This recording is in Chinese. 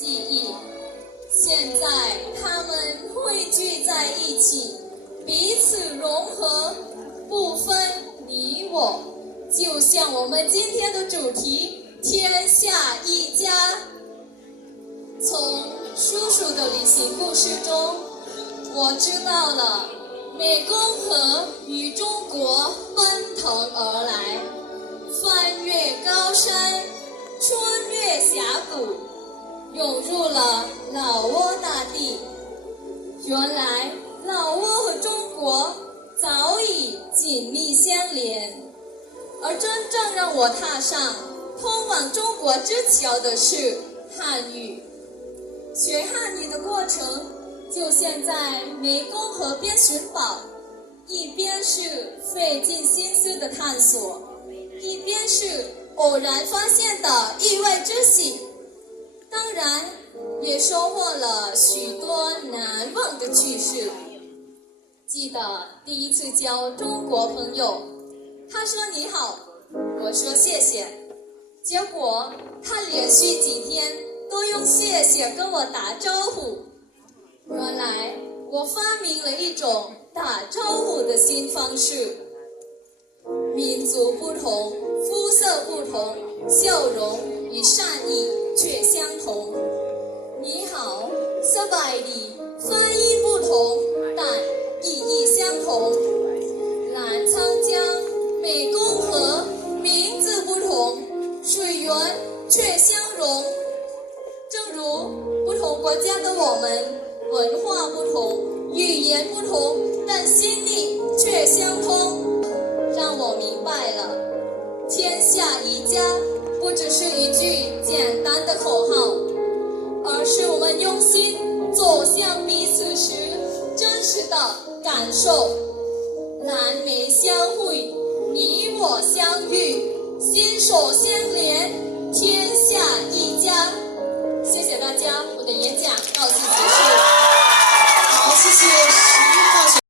记忆。现在他们汇聚在一起，彼此融合，不分你我，就像我们今天的主题“天下一家”。从叔叔的旅行故事中，我知道了湄公河与中国奔腾而来，翻越高山，穿越峡谷，涌入了老挝大地。原来老挝和中国早已紧密相连，而真正让我踏上通往中国之桥的是汉语。学汉语的过程就像在湄公河边寻宝，一边是费尽心思的探索，一边是偶然发现的意外之喜。当然也收获了许多难忘的趣事。记得第一次交中国朋友，他说你好，我说谢谢，结果他连续几天都用谢谢跟我打招呼。原来我发明了一种打招呼的新方式。民族不同，肤色不同，笑容与善意却相同。你好，สบายดี发音不同，但意义相同。澜沧江、湄公河，名字不同，水源却相融。正如不同国家的我们，文化不同，语言不同，但心里却相通。让我明白了，天下一家不只是一句简单的口号，而是我们用心走向彼此时真实的感受。蓝莓相会，你我相遇，心手相连，天下一家。谢谢大家，我的演讲到此结束。